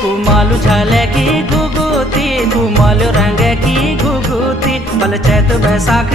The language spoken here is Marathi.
कुमालू झाले की घुगुती कुमालू रंग की घुगुती बल चैत बैसाख